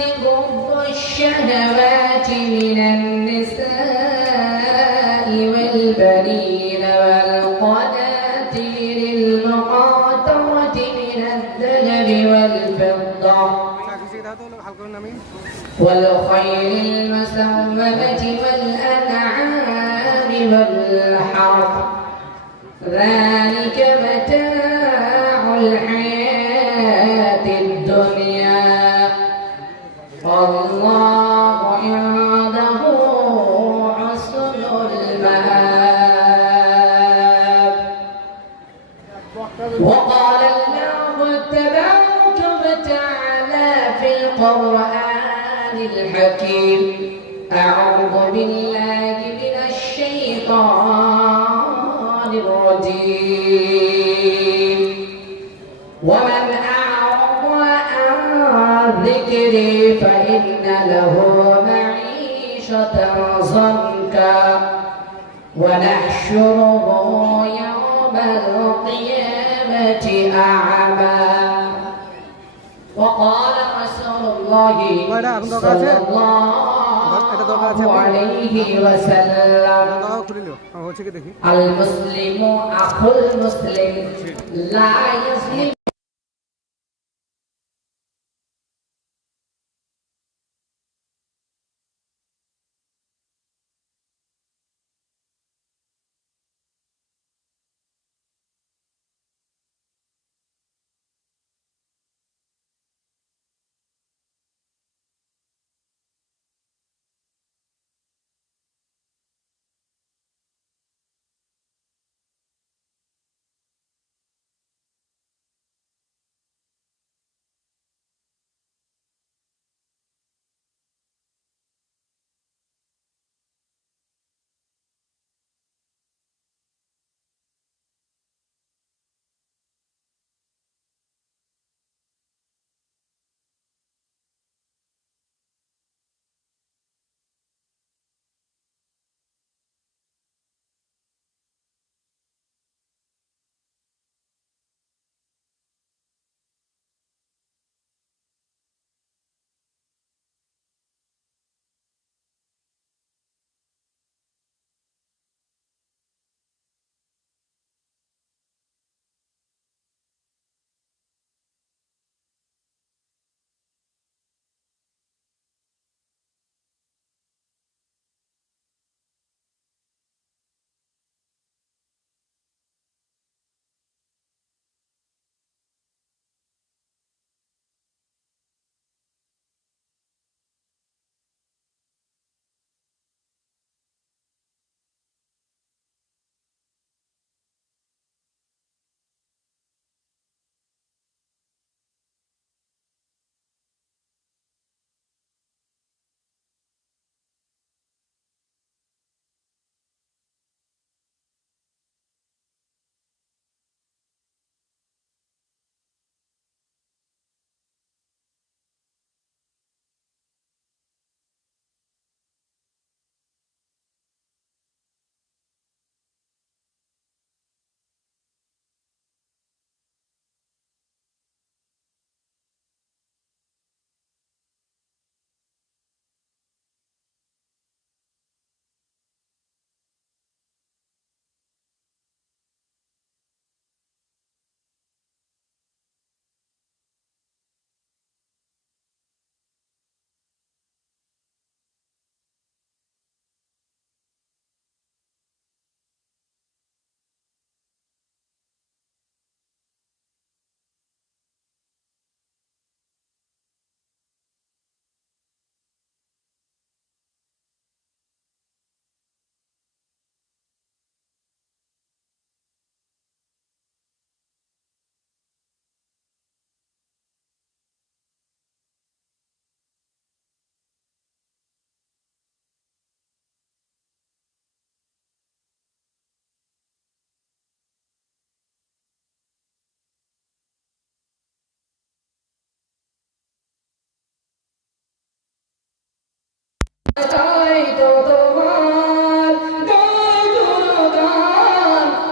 غض الشهوات من النساء. وقال الله تبارك وتعالى في القرآن الحكيم أعوذ بالله من الشيطان الرجيم. ومن أعرض عن ذكري فإن له معيشة ضنكا ونحشره يوم القيامة الجنة أعمى وقال رسول الله صلى الله عليه وسلم المسلم أخو المسلم لا يسلم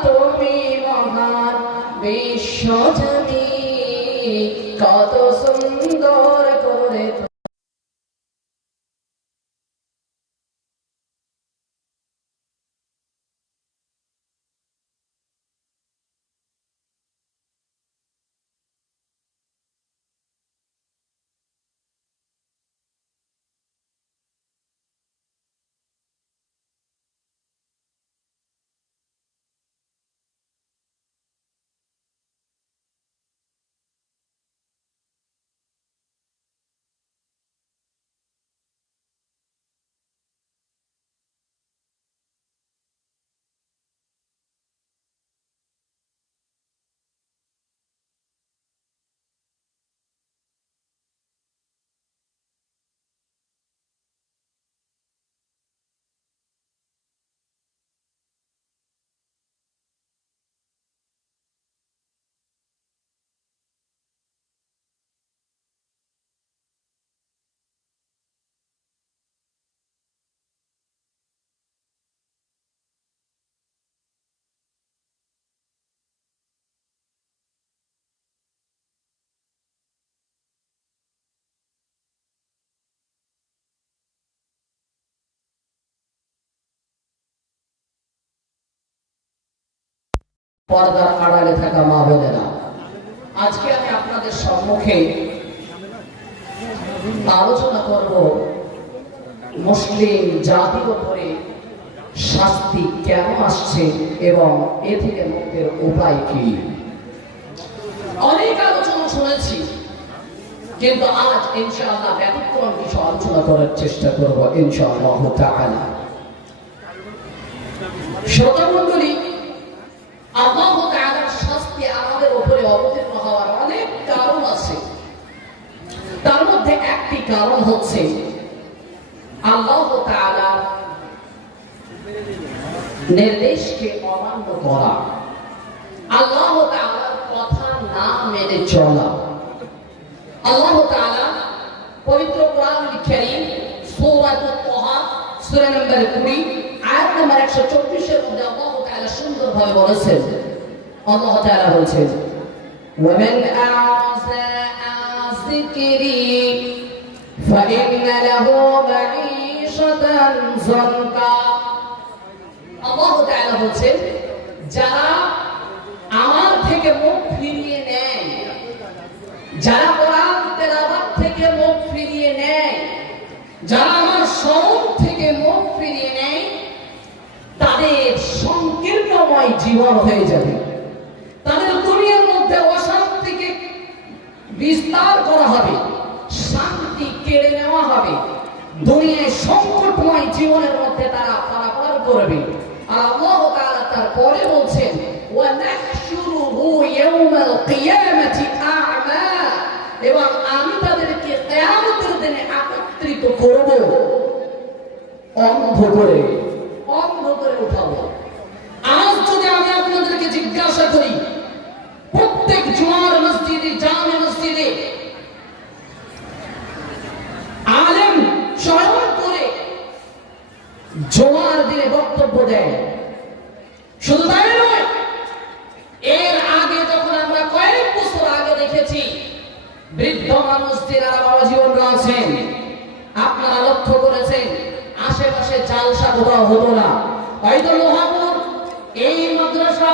তুমি মহান কত সুন্দর করে পর্দার আড়ালে থাকা মা বোনেরা। আজকে আমি আপনাদের সম্মুখে আলোচনা করব মুসলিম জাতির উপরে শাস্তি কেন আসছে এবং এ থেকে মুক্তির উপায় কি? অনেক আলোচনা শুনেছি, কিন্তু আজ ইনশাআল্লাহ ব্যতিক্রম কিছু আলোচনা করার চেষ্টা করব ইনশাআল্লাহ শ্রোতামণ্ডলী আল্লাহ তাআলার শাস্তি আমাদের উপরে অবতীর্ণ হওয়ার অনেক কারণ আছে তার মধ্যে একটি কারণ হচ্ছে আল্লাহ তাআলা নির্দেশকে অমান্য করা আল্লাহ তাআলার কথা না মেনে চলা আল্লাহ তাআলা পবিত্র কোরআনুল কারীম সূরাতুত তাহা সূরা নম্বর 20 আয়াত নম্বর 124 এর মধ্যে আল্লাহ তাআলা সুন্দরভাবে বলেছেন আল্লাহ তাআলা বলেছেন ومن أعرض عن ذكري فإن له معيشة ضنكا আল্লাহ তাআলা বলছেন যারা আমার থেকে মুখ ফিরিয়ে নেয় যারা কোরআন তেলাওয়াত থেকে মুখ ফিরিয়ে নেয় যারা আমার স্মরণ থেকে মুখ ফিরিয়ে নেয় তাদের সংকীর্ণময় জীবন হয়ে যাবে তাদের দুনিয়ার মধ্যে অশান্তিকে বিস্তার করা হবে শান্তি হবে দুনিয়ায় সংকটময় জীবনের মধ্যে তারা পারাপার করবে। আর আল্লাহ তাআলা তারপরে বলছেন ওয়ানাহশুরুহু ইয়াওমাল কিয়ামাতি আ'মা এবং আমি তাদেরকে কিয়ামতের দিনে একত্রিত করব। অন্ধ করে অন্ধ করে উঠাবো। আজ যদি আমি আপনাদেরকে জিজ্ঞাসা করি, প্রত্যেক জুমার মসজিদে, জামে মসজিদে আলেম চয়ন করে জমার দিনে বক্তব্য দেয়। শুধু তাই নয়, এর আগে যখন আমরা কয়েক বছর আগে দেখেছি, বৃদ্ধ মানুষ যারা বাবা জীবনরা আছেন আপনারা লক্ষ্য করেছেন, আশেপাশে জালসা কোথাও হতো না। হয়তো লোহাপুর, এই মাদ্রাসা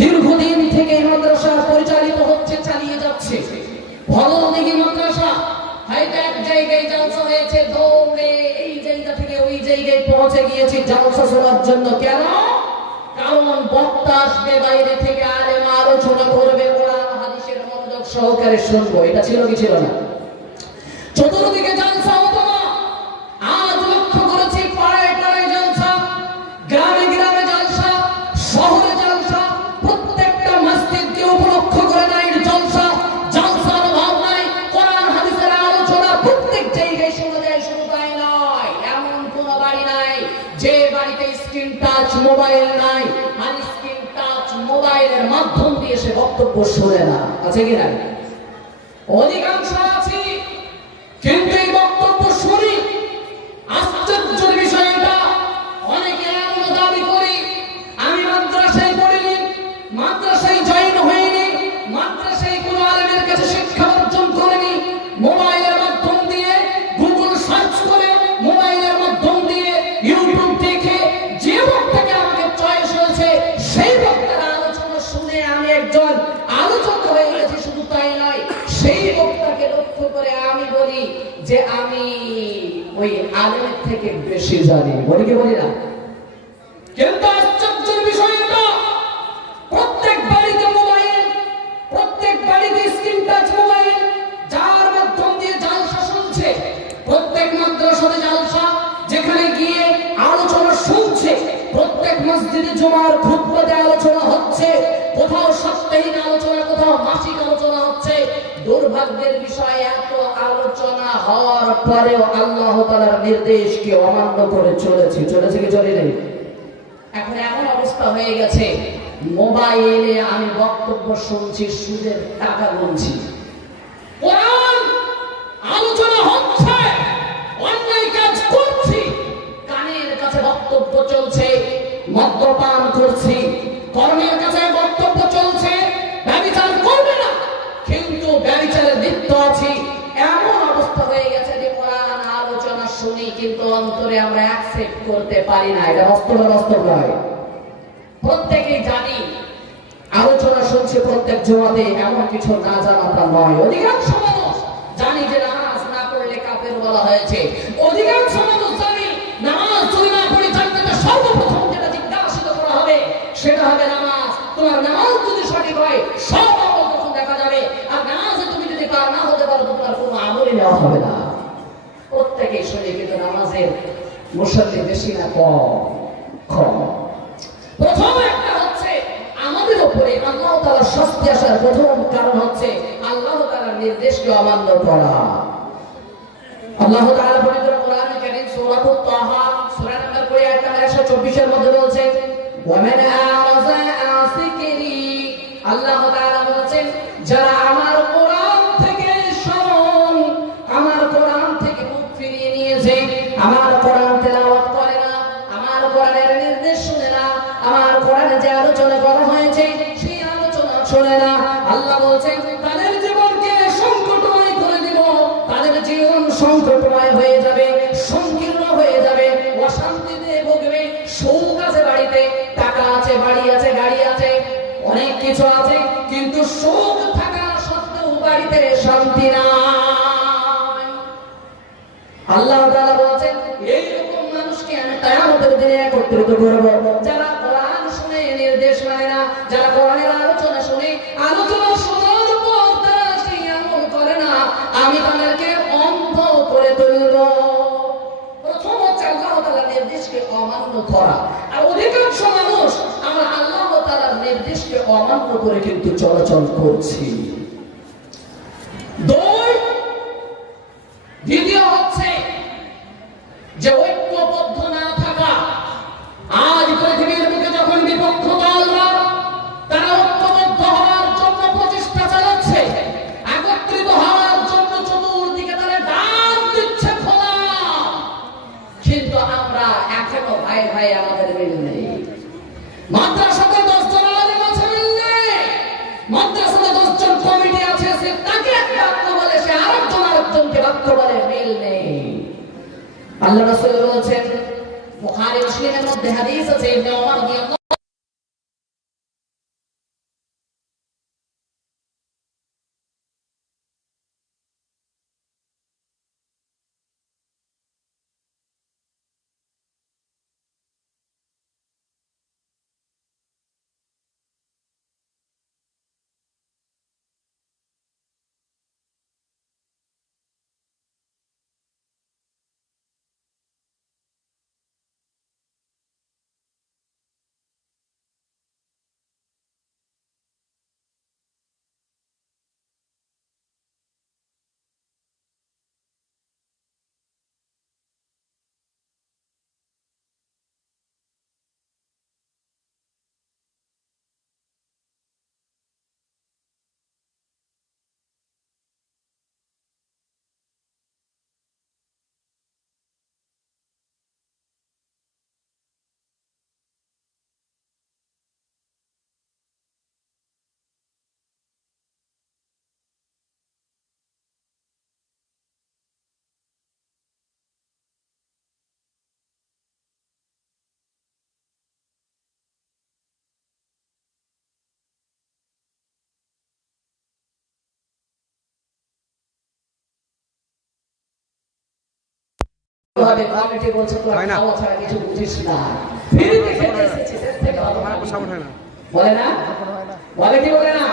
দীর্ঘদিন থেকে এই মাদ্রাসা পরিচালিত হচ্ছে, চালিয়ে যাচ্ছে। দিকে মাদ্রাসা জায়গায় হয়েছে, দৌড়ে এই জায়গা থেকে ওই জায়গায় পৌঁছে গিয়েছি শোনার জন্য। কেন? কারণ বক্তা আসবে বাইরে থেকে, আলেম আলোচনা করবে, কোরআন, হাদিসের সহকারে শুনব। এটা ছিল কি ছিল না? চতুর্দিকে বক্তব্য শোনে না। আছে কিনা অধিকাংশ জানি, বলি কি বলি না? কিন্তু আশ্চর্যের বিষয় এটা, প্রত্যেক বাড়িতে মোবাইল প্রত্যেক বাড়িতে স্ক্রিন টাচ মোবাইল যার মাধ্যম দিয়ে জালসা শুনছে, প্রত্যেক মাদ্রাসাতে জালসা যেখানে গিয়ে আলোচনা শুনছে, প্রত্যেক মসজিদে জমার পরেও আল্লাহ তাআলার নির্দেশকে অমান্য করে চলেছে। চলেছে কি চলে নেই? এখন এমন অবস্থা হয়ে গেছে, মোবাইলে আমি বক্তব্য শুনছি, সুদের টাকা গুনছি। আলোচনা হচ্ছে, অন্যায় কাজ করছি, কানের কাছে বক্তব্য চলছে, মদ্যপান করছি, কর্মের কাছে বক্তব্য চলছে, ব্যবিচার করবে না, কিন্তু ব্যবিচারে লিপ্ত আছি এমন অবস্থা হয়ে গেছে যে কোরআন আলোচনা শুনি কিন্তু অন্তরে আমরা অ্যাকসেপ্ট করতে পারি না, এটা বাস্তব বাস্তব নয়। প্রত্যেকেই জানি, আলোচনা শুনছে প্রত্যেক জমাতে এমন কিছু না জানাটা নয়। অধিকাংশ মানুষ জানি যে নামাজ না পড়লে কাপের বলা হয়েছে। অধিকাংশ মানুষ জানি নামাজ যদি না পড়ে জানতে সর্বপ্রথম যেটা জিজ্ঞাসিত করা হবে, সেটা হবে নামাজ। তোমার নামাজ যদি সঠিক হয়, সব আমল দেখা যাবে। আর নামাজে তুমি যদি পার না হতে পারো তোমার কোনো আমলই নেওয়া হবে না। মুসল্লি বেশি না কম কম। প্রথম একটা হচ্ছে আমাদের উপরে আল্লাহ তালার শাস্তি আসার প্রথম কারণ হচ্ছে আল্লাহ তালার নির্দেশকে অমান্য করা। আল্লাহ তাআলা পবিত্র কোরআনে কারীম সূরা তাহা, সূরা নম্বর 20 আয়াত নম্বর 124 এর মধ্যে বলছেন আমার করব। যারা কোরআন শুনে, নির্দেশ মানে না, যারা কোরআনের আলোচনা শুনে, আলোচনা শোনার পর তারা সেই আমল করে না, আমি তাদেরকে অন্ধ করে তুলব। প্রথম হচ্ছে আল্লাহ তাআলার নির্দেশকে অমান্য করা। আর অধিকাংশ মানুষ আমরা আল্লাহ তাআলার নির্দেশকে অমান্য করে কিন্তু চলাচল করছি। আল্লাহ রাসূল বলেছেন বুখারী মুসলিমের মধ্যে হাদিস আছে ইবনে ওমর ভাবে কমিটি বলছে তোরা। খাওয়া ছাড়া কিছু বুঝিস না। ফ্রিতে খেতে এসেছিস এর থেকে ভালো আমার খাবি সাপোর্ট না। বলে না? বলে কি বলে না?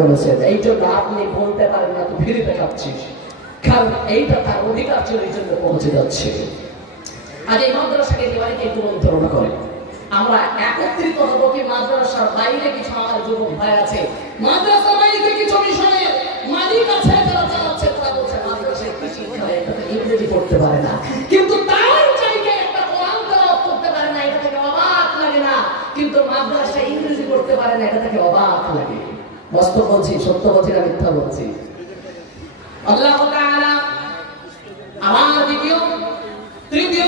বলেছেন এই জন্য আপনি বলতে পারেন না, তো কারণ এইটা তার অধিকার ছিল, এই জন্য পৌঁছে যাচ্ছে। আর এই মাদ্রাসাকে করে? আমরা একত্রিত কি মাদ্রাসার বাইরে কিছু আমার যুবক ভাই আছে? মাদ্রাসার বাইরে কিছু মালিক আছে চালাচ্ছে তারা বলছে মাদ্রাসায় কি শিক্ষা ইংরেজি পড়তে পারে না। কিন্তু তার জায়গায় একটা কোরআন করতে পারে না, এটা থেকে অবাক লাগে না। কিন্তু মাদ্রাসায় ইংরেজি পড়তে পারে না, এটা থেকে অবাক লাগে। বাস্তব বলছি, সত্য বলছি না মিথ্যা বলছি? আমার দ্বিতীয়, তৃতীয়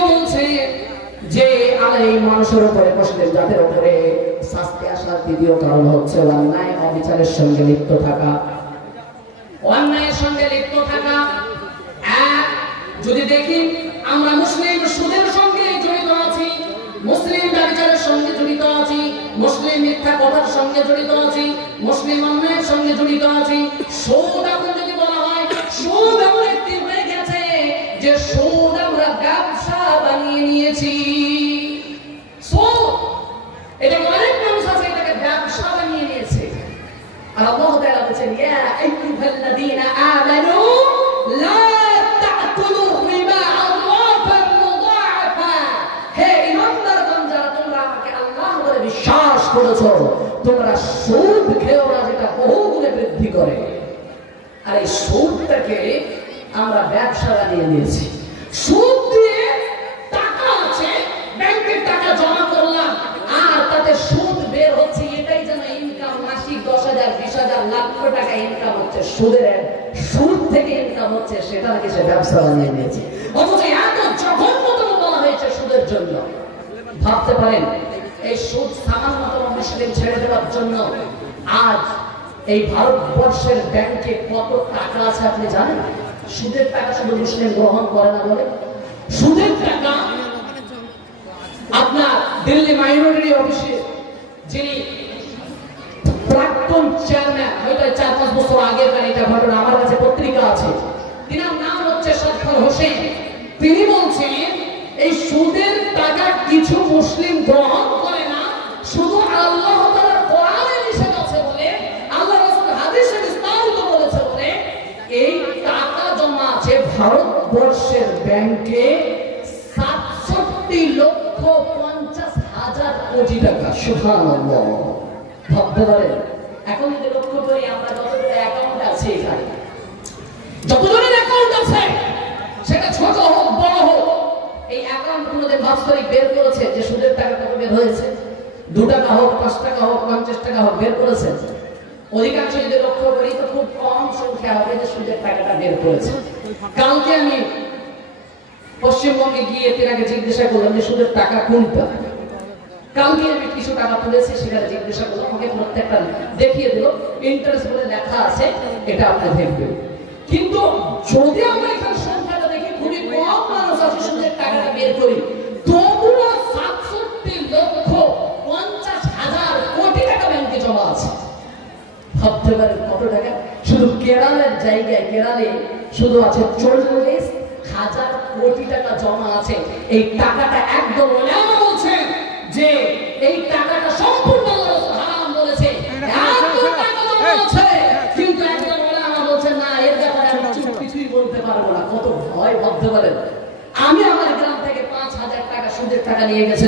যে হচ্ছে অবিচারের সঙ্গে লিপ্ত থাকা। অন্যায়ের সঙ্গে থাকা। এক, যদি দেখি আমরা মুসলিম সুদের সঙ্গে জড়িত আছি, মুসলিম ব্যবচারের সঙ্গে জড়িত আছি, মুসলিম মিথ্যা কথার সঙ্গে জড়িত আছি মুসলিম অন্যায়ের সঙ্গে জড়িত আছি। সুদ করেছ তোমরা সুদ খেও না, যেটা বহুগুণে বৃদ্ধি করে। আর এই সুদটাকে আমরা ব্যবসা বানিয়ে নিয়েছি। সুদ দিয়ে টাকা আছে, ব্যাংকের টাকা জমা করলাম, আর তাতে সুদ বের হচ্ছে, এটাই যেন ইনকাম মাসিক দশ হাজার, বিশ হাজার, লাখ টাকা ইনকাম হচ্ছে। সুদের সুদ থেকে ইনকাম হচ্ছে, সেটা নাকি সে ব্যবসা বানিয়ে নিয়েছে। অথচ এত জঘন্যতম বলা হয়েছে সুদের জন্য। ভাবতে পারেন এই সুদ সামান্যতম মুসলিম ছেড়ে দেওয়ার জন্য আজ এই ভারতবর্ষের ব্যাংকে কত টাকা আছে আপনি জানেন? সুদের টাকা শুধু মুসলিম গ্রহণ করে না বলে। সুদের টাকা আপনার দিল্লি মাইনরিটি অফিসে যিনি প্রাক্তন চেয়ারম্যান, হয়তো চার পাঁচ বছর আগের এটা ঘটনা, আমার কাছে পত্রিকা আছে। তিনার নাম হচ্ছে সফল হোসেন। তিনি বলছেন, এই সুদের টাকা কিছু মুসলিম গ্রহণ শুধু আল্লাহ আছে বলে, আল্লাহ বলেছে বলে, এই টাকা জমা আছে ভারতবর্ষের ব্যাংকে সাতষট্টি লক্ষ পঞ্চাশ হাজার কোটি টাকা। সুবহানাল্লাহ। ভাবতে এখন যদি লক্ষ্য করি আমরা অ্যাকাউন্ট আছে এখানে যতজনের অ্যাকাউন্ট আছে, সেটা ছোট হোক, বড় হোক, এই অ্যাকাউন্ট গুলোতে বাস্তবিক বের করেছে যে সুদের টাকা বের হয়েছে। দু টাকা হোক পাঁচ টাকা হোক পঞ্চাশ টাকা হোক বের করেছে অধিকাংশ যদি লক্ষ্য করি, তো খুব কম সংখ্যা হবে যে সুদের টাকাটা বের করেছে। কালকে আমি পশ্চিমবঙ্গে গিয়ে তেনাকে জিজ্ঞাসা করলাম যে সুদের টাকা কোনটা? কালকে আমি কিছু টাকা তুলেছি, সেখানে জিজ্ঞাসা করলাম, আমাকে প্রত্যেকটা দেখিয়ে দিল। ইন্টারেস্ট বলে লেখা আছে, এটা আপনি দেখবেন। কিন্তু যদি আমরা এখানে সংখ্যাটা দেখি, খুবই কম মানুষ আছে সুদের টাকাটা বের করি তবুও সাতষট্টি লক্ষ পঞ্চাশ হাজার কোটি টাকা ব্যাংকে জমা আছে ভাবতে পারেন কত টাকা শুধু কেরালের জায়গায় কেরালে শুধু আছে চল্লিশ হাজার কোটি টাকা জমা আছে। এই টাকাটা একদম বলছেন যে এই টাকাটা সম্পূর্ণ হারাম বলেছে। এত টাকা জমা আছে। কিন্তু একদম বলছেন না এর ব্যাপারে আমি কিছুই বলতে পারব না। কত ভয় ভাবতে পারেন আমি আমার গ্রাম থেকে পাঁচ হাজার টাকা সুদের টাকা নিয়ে গেছিলাম।